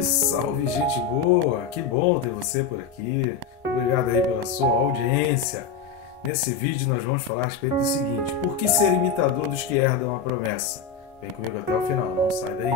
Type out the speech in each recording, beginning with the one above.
Salve, salve, gente boa! Que bom ter você por aqui. Obrigado aí pela sua audiência. Nesse vídeo nós vamos falar a respeito do seguinte: por que ser imitador dos que herdam a promessa? Vem comigo até o final, não sai daí.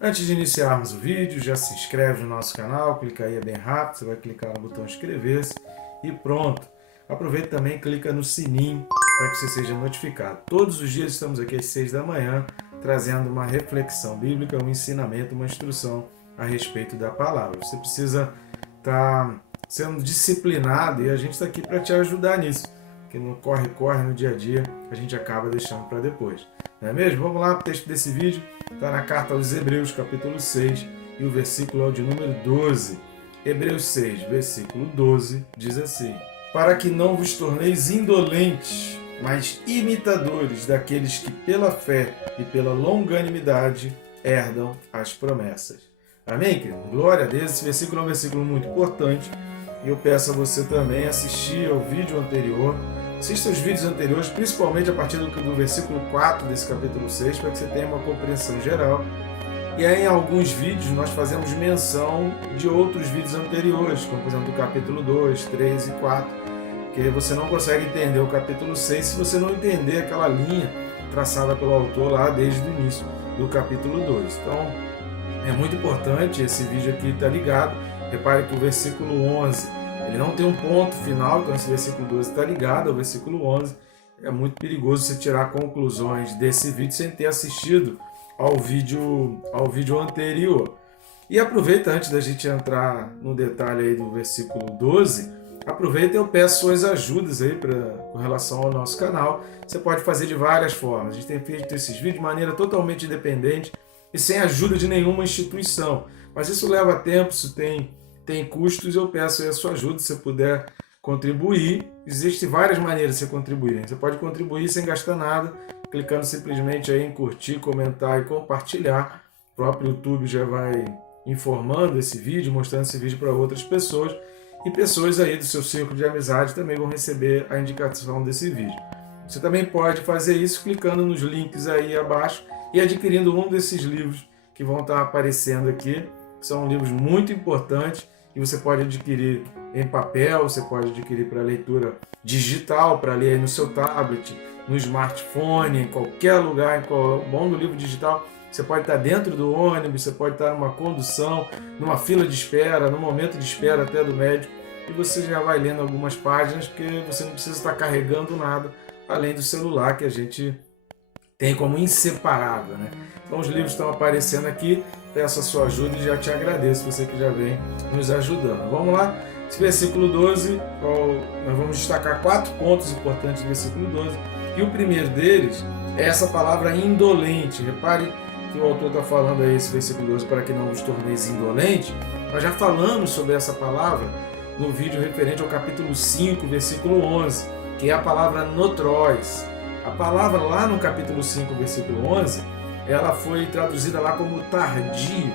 Antes de iniciarmos o vídeo, já se inscreve no nosso canal, clica aí, é bem rápido, você vai clicar no botão inscrever-se e pronto. Aproveita também e clica no sininho para que você seja notificado. Todos os dias estamos aqui às 6 da manhã, trazendo uma reflexão bíblica, um ensinamento, uma instrução a respeito da palavra. Você precisa estar sendo disciplinado e a gente está aqui para te ajudar nisso, porque no corre-corre, no dia a dia, a gente acaba deixando para depois. Não é mesmo? Vamos lá, o texto desse vídeo está na carta aos Hebreus, capítulo 6, e o versículo é o de número 12. Hebreus 6, versículo 12, diz assim: para que não vos torneis indolentes, mas imitadores daqueles que pela fé e pela longanimidade herdam as promessas. Amém, querido? Glória a Deus. Esse versículo é um versículo muito importante e eu peço a você também assistir ao vídeo anterior. Assista os vídeos anteriores, principalmente a partir do versículo 4 desse capítulo 6, para que você tenha uma compreensão geral. E aí, em alguns vídeos nós fazemos menção de outros vídeos anteriores, como por exemplo do capítulo 2, 3 e 4, que você não consegue entender o capítulo 6 se você não entender aquela linha traçada pelo autor lá desde o início do capítulo 2. Então, é muito importante esse vídeo aqui estar ligado. Repare que o versículo 11, ele não tem um ponto final, então esse versículo 12 está ligado ao versículo 11. É muito perigoso você tirar conclusões desse vídeo sem ter assistido ao vídeo anterior. E aproveita, antes da gente entrar no detalhe aí do versículo 12, aproveita e eu peço suas ajudas aí com relação ao nosso canal. Você pode fazer de várias formas. A gente tem feito esses vídeos de maneira totalmente independente e sem ajuda de nenhuma instituição. Mas isso leva tempo, isso tem custos, eu peço aí a sua ajuda, se você puder contribuir. Existem várias maneiras de você contribuir. Você pode contribuir sem gastar nada, clicando simplesmente aí em curtir, comentar e compartilhar. O próprio YouTube já vai informando esse vídeo, mostrando esse vídeo para outras pessoas. E pessoas aí do seu círculo de amizade também vão receber a indicação desse vídeo. Você também pode fazer isso clicando nos links aí abaixo e adquirindo um desses livros que vão estar aparecendo aqui. São livros muito importantes e você pode adquirir em papel, você pode adquirir para leitura digital, para ler aí no seu tablet, no smartphone, em qualquer lugar, bom do livro digital. Você pode estar dentro do ônibus, você pode estar numa condução, numa fila de espera, no momento de espera até do médico, e você já vai lendo algumas páginas, porque você não precisa estar carregando nada, além do celular que a gente tem como inseparável, né? Então os livros estão aparecendo aqui, peço a sua ajuda e já te agradeço, você que já vem nos ajudando. Vamos lá? Esse versículo 12, nós vamos destacar 4 pontos importantes do versículo 12, e o primeiro deles é essa palavra indolente. Repare que o autor está falando aí, esse versículo 12, para que não vos torneis indolente. Nós já falamos sobre essa palavra no vídeo referente ao capítulo 5, versículo 11, que é a palavra notróis. A palavra lá no capítulo 5, versículo 11, ela foi traduzida lá como tardio.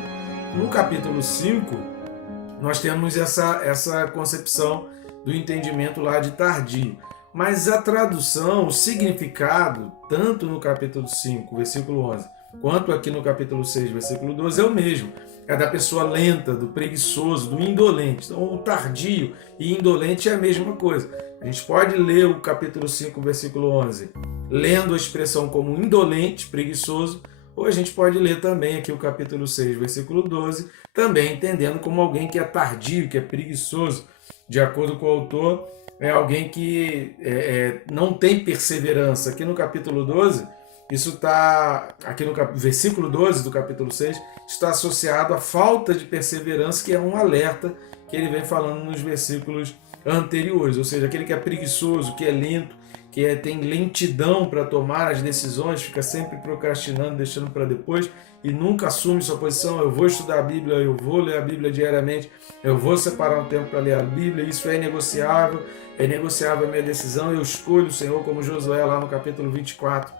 No capítulo 5, nós temos essa concepção do entendimento lá de tardio. Mas a tradução, o significado, tanto no capítulo 5, versículo 11, quanto aqui no capítulo 6, versículo 12, é o mesmo. É da pessoa lenta, do preguiçoso, do indolente. Então, o tardio e indolente é a mesma coisa. A gente pode ler o capítulo 5, versículo 11, lendo a expressão como indolente, preguiçoso, ou a gente pode ler também aqui o capítulo 6, versículo 12, também entendendo como alguém que é tardio, que é preguiçoso. De acordo com o autor, é alguém que não tem perseverança. Aqui no capítulo 12, isso está, aqui no versículo 12 do capítulo 6, está associado à falta de perseverança, que é um alerta que ele vem falando nos versículos anteriores. Ou seja, aquele que é preguiçoso, que é lento, que tem lentidão para tomar as decisões, fica sempre procrastinando, deixando para depois e nunca assume sua posição. Eu vou estudar a Bíblia, eu vou ler a Bíblia diariamente, eu vou separar um tempo para ler a Bíblia, isso é negociável a minha decisão, eu escolho o Senhor, como Josué lá no capítulo 24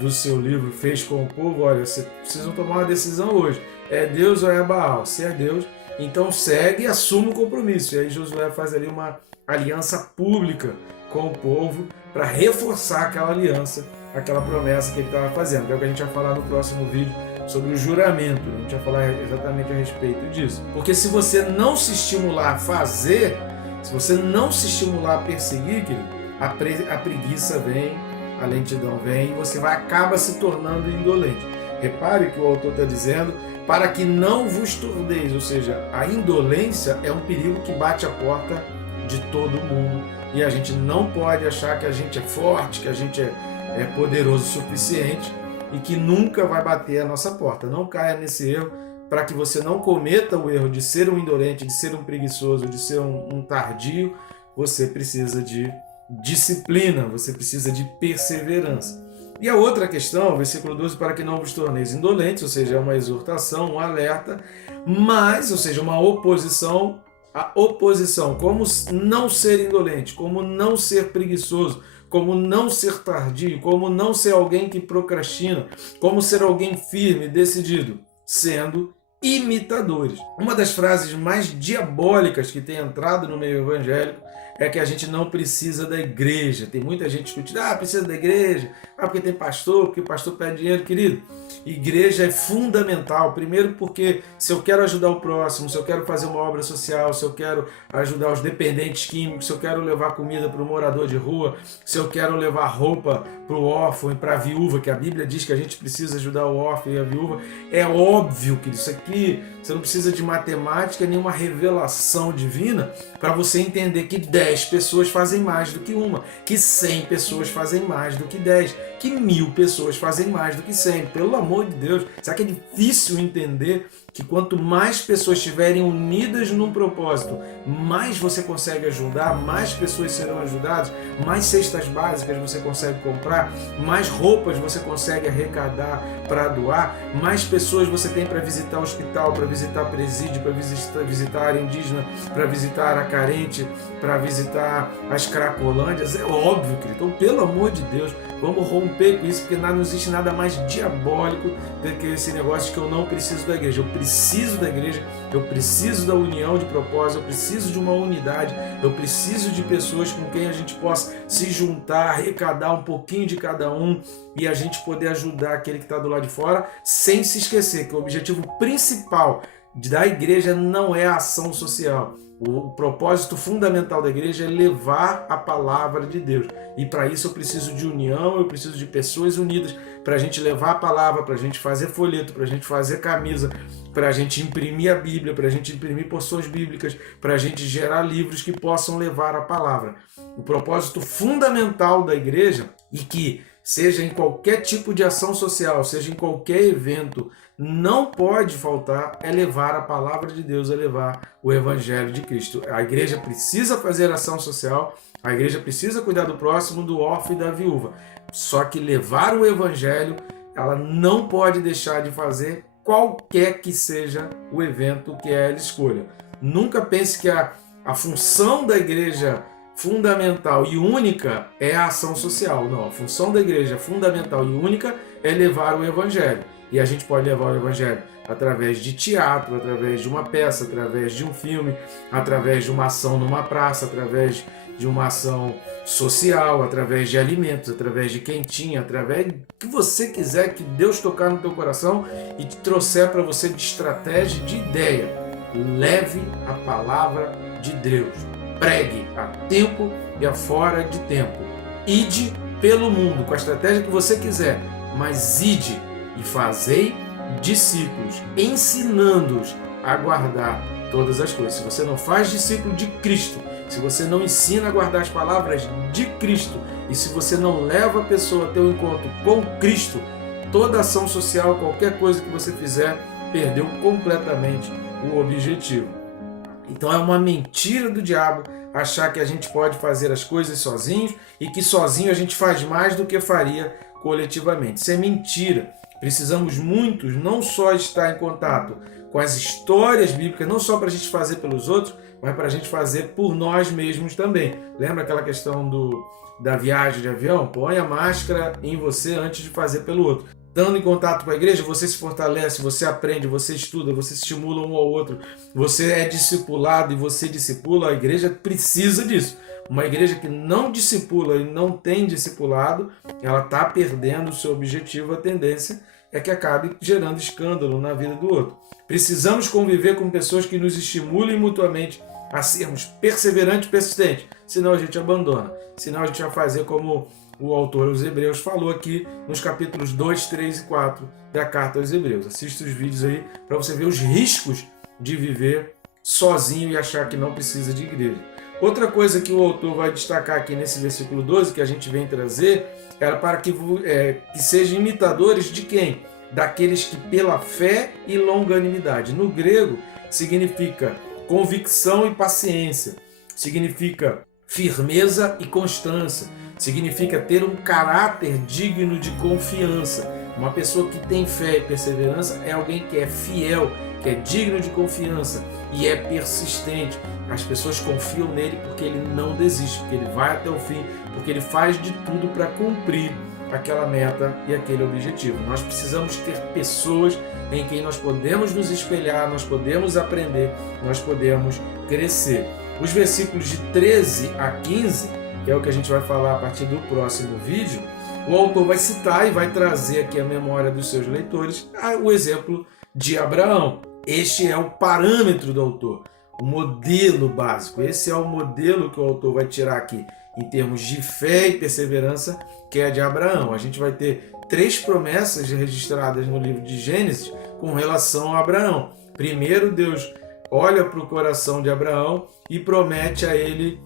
do seu livro fez com o povo. Olha, vocês precisam tomar uma decisão hoje, é Deus ou é Baal? Se é Deus, então segue e assume o compromisso. E aí Josué faz ali uma aliança pública com o povo para reforçar aquela aliança, aquela promessa que ele estava fazendo, que é o que a gente vai falar no próximo vídeo sobre o juramento. A gente vai falar exatamente a respeito disso. Porque se você não se estimular a fazer, se você não se estimular a perseguir, querido, a preguiça vem, a lentidão vem e você acaba se tornando indolente. Repare que o autor está dizendo, para que não vos torneis, ou seja, a indolência é um perigo que bate a porta de todo mundo e a gente não pode achar que a gente é forte, que a gente é poderoso o suficiente e que nunca vai bater a nossa porta. Não caia nesse erro, para que você não cometa o erro de ser um indolente, de ser um preguiçoso, de ser um tardio. Você precisa de disciplina, você precisa de perseverança. E a outra questão, versículo 12, para que não vos torneis indolentes, ou seja, é uma exortação, um alerta, mas, ou seja, uma oposição. A oposição, como não ser indolente, como não ser preguiçoso, como não ser tardio, como não ser alguém que procrastina, como ser alguém firme, decidido, sendo imitadores. Uma das frases mais diabólicas que tem entrado no meio evangélico é que a gente não precisa da igreja. Tem muita gente discutindo, precisa da igreja, porque tem pastor, porque o pastor pede dinheiro. Querido, igreja é fundamental. Primeiro porque se eu quero ajudar o próximo, se eu quero fazer uma obra social, se eu quero ajudar os dependentes químicos, se eu quero levar comida para o morador de rua, se eu quero levar roupa para o órfão e para a viúva, que a Bíblia diz que a gente precisa ajudar o órfão e a viúva, é óbvio que isso aqui, você não precisa de matemática, nenhuma revelação divina para você entender que 10 pessoas fazem mais do que uma, que 100 pessoas fazem mais do que 10, que 1000 pessoas fazem mais do que 100. Pelo amor de Deus, será que é difícil entender que quanto mais pessoas estiverem unidas num propósito, mais você consegue ajudar, mais pessoas serão ajudadas, mais cestas básicas você consegue comprar, mais roupas você consegue arrecadar para doar, mais pessoas você tem para visitar o hospital, para visitar presídio, para visitar a indígena, para visitar a carente, para visitar as cracolândias. É óbvio, querido. Então, pelo amor de Deus, vamos romper com isso, porque não existe nada mais diabólico do que esse negócio de que eu não preciso da igreja. Eu preciso da igreja, eu preciso da união de propósito, eu preciso de uma unidade, eu preciso de pessoas com quem a gente possa se juntar, arrecadar um pouquinho de cada um e a gente poder ajudar aquele que está do lado de fora, sem se esquecer que o objetivo principal da igreja não é a ação social. O propósito fundamental da igreja é levar a palavra de Deus. E para isso eu preciso de união, eu preciso de pessoas unidas para a gente levar a palavra, para a gente fazer folheto, para a gente fazer camisa, para a gente imprimir a Bíblia, para a gente imprimir porções bíblicas, para a gente gerar livros que possam levar a palavra. O propósito fundamental da igreja, e que seja em qualquer tipo de ação social, seja em qualquer evento, não pode faltar, é levar a palavra de Deus, é levar o Evangelho de Cristo. A igreja precisa fazer ação social, a igreja precisa cuidar do próximo, do órfão e da viúva. Só que levar o Evangelho, ela não pode deixar de fazer qualquer que seja o evento que ela escolha. Nunca pense que a função da igreja fundamental e única é a ação social. Não, a função da igreja fundamental e única é levar o Evangelho. E a gente pode levar o Evangelho através de teatro, através de uma peça, através de um filme, através de uma ação numa praça, através de uma ação social, através de alimentos, através de quentinha, através do que você quiser, que Deus tocar no teu coração e te trouxer para você de estratégia, de ideia. Leve a palavra de Deus. Pregue a tempo e a fora de tempo. Ide pelo mundo com a estratégia que você quiser, mas ide e fazei discípulos, ensinando-os a guardar todas as coisas. Se você não faz discípulo de Cristo, se você não ensina a guardar as palavras de Cristo, e se você não leva a pessoa a ter um encontro com Cristo, toda ação social, qualquer coisa que você fizer, perdeu completamente o objetivo. Então é uma mentira do diabo achar que a gente pode fazer as coisas sozinhos e que sozinho a gente faz mais do que faria coletivamente. Isso é mentira. Precisamos muitos não só estar em contato com as histórias bíblicas, não só para a gente fazer pelos outros, mas para a gente fazer por nós mesmos também. Lembra aquela questão da viagem de avião? Põe a máscara em você antes de fazer pelo outro. estando em contato com a igreja, você se fortalece, você aprende, você estuda, você estimula um ao outro, você é discipulado e você discipula. A igreja precisa disso. Uma igreja que não discipula e não tem discipulado, ela está perdendo o seu objetivo. A tendência é que acabe gerando escândalo na vida do outro. Precisamos conviver com pessoas que nos estimulem mutuamente a sermos perseverantes e persistentes, senão a gente abandona, senão a gente vai fazer como o autor aos Hebreus falou aqui nos capítulos 2, 3 e 4 da carta aos Hebreus. Assista os vídeos aí para você ver os riscos de viver sozinho e achar que não precisa de igreja. Outra coisa que o autor vai destacar aqui nesse versículo 12, que a gente vem trazer, era para que sejam imitadores de quem? Daqueles que pela fé e longanimidade. No grego significa convicção e paciência, significa firmeza e constância, significa ter um caráter digno de confiança. Uma pessoa que tem fé e perseverança é alguém que é fiel, que é digno de confiança e é persistente. As pessoas confiam nele porque ele não desiste, porque ele vai até o fim, porque ele faz de tudo para cumprir aquela meta e aquele objetivo. Nós precisamos ter pessoas em quem nós podemos nos espelhar, nós podemos aprender, nós podemos crescer. Os versículos de 13 a 15, que é o que a gente vai falar a partir do próximo vídeo, o autor vai citar e vai trazer aqui à memória dos seus leitores o exemplo de Abraão. Este é o parâmetro do autor, o modelo básico. Esse é o modelo que o autor vai tirar aqui em termos de fé e perseverança, que é de Abraão. A gente vai ter 3 promessas registradas no livro de Gênesis com relação a Abraão. Primeiro, Deus olha para o coração de Abraão e promete a ele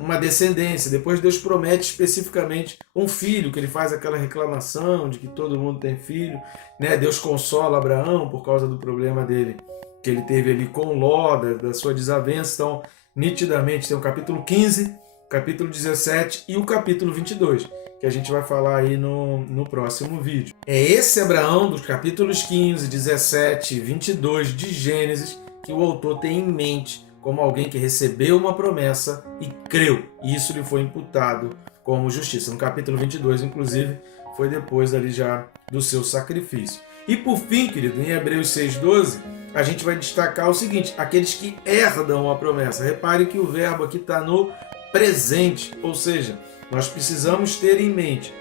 uma descendência. Depois Deus promete especificamente um filho, que ele faz aquela reclamação de que todo mundo tem filho, né? Deus consola Abraão por causa do problema dele, que ele teve ali com Ló, da sua desavença. Então, nitidamente, tem o capítulo 15, capítulo 17 e o capítulo 22, que a gente vai falar aí no próximo vídeo. É esse Abraão dos capítulos 15, 17 e 22 de Gênesis que o autor tem em mente como alguém que recebeu uma promessa e creu, e isso lhe foi imputado como justiça. No capítulo 22, inclusive, foi depois ali já do seu sacrifício. E por fim, querido, em Hebreus 6,12, a gente vai destacar o seguinte: aqueles que herdam a promessa. Repare que o verbo aqui está no presente, ou seja, nós precisamos ter em mente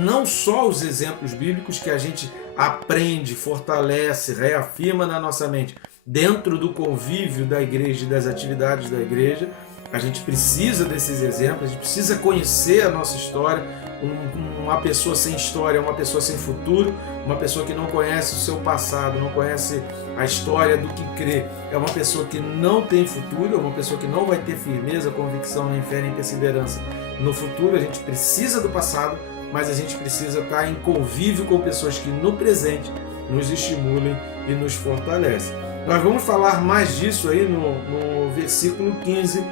não só os exemplos bíblicos que a gente aprende, fortalece, reafirma na nossa mente, dentro do convívio da igreja e das atividades da igreja. A gente precisa desses exemplos, a gente precisa conhecer a nossa história. Uma pessoa sem história é uma pessoa sem futuro, uma pessoa que não conhece o seu passado, não conhece a história do que crê, é uma pessoa que não tem futuro, é uma pessoa que não vai ter firmeza, convicção, nem fé, nem perseverança no futuro. A gente precisa do passado, mas a gente precisa estar em convívio com pessoas que no presente nos estimulem e nos fortalecem. Nós vamos falar mais disso aí no versículo 15,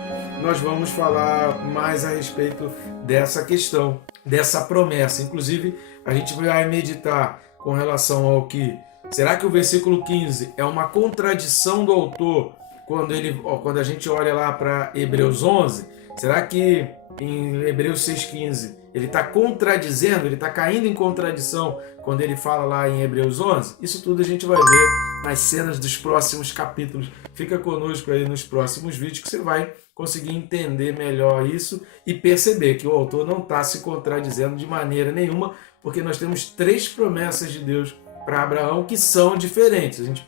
nós vamos falar mais a respeito dessa questão, dessa promessa. Inclusive, a gente vai meditar com relação ao que... Será que o versículo 15 é uma contradição do autor quando a gente olha lá para Hebreus 11? Será que em Hebreus 6,15 ele está contradizendo, ele está caindo em contradição quando ele fala lá em Hebreus 11? Isso tudo a gente vai ver nas cenas dos próximos capítulos. Fica conosco aí nos próximos vídeos que você vai conseguir entender melhor isso e perceber que o autor não está se contradizendo de maneira nenhuma, porque nós temos 3 promessas de Deus para Abraão que são diferentes. A gente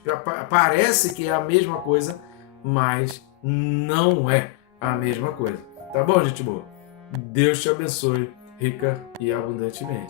parece que é a mesma coisa, mas não é a mesma coisa. Tá bom, gente boa? Deus te abençoe rica e abundantemente.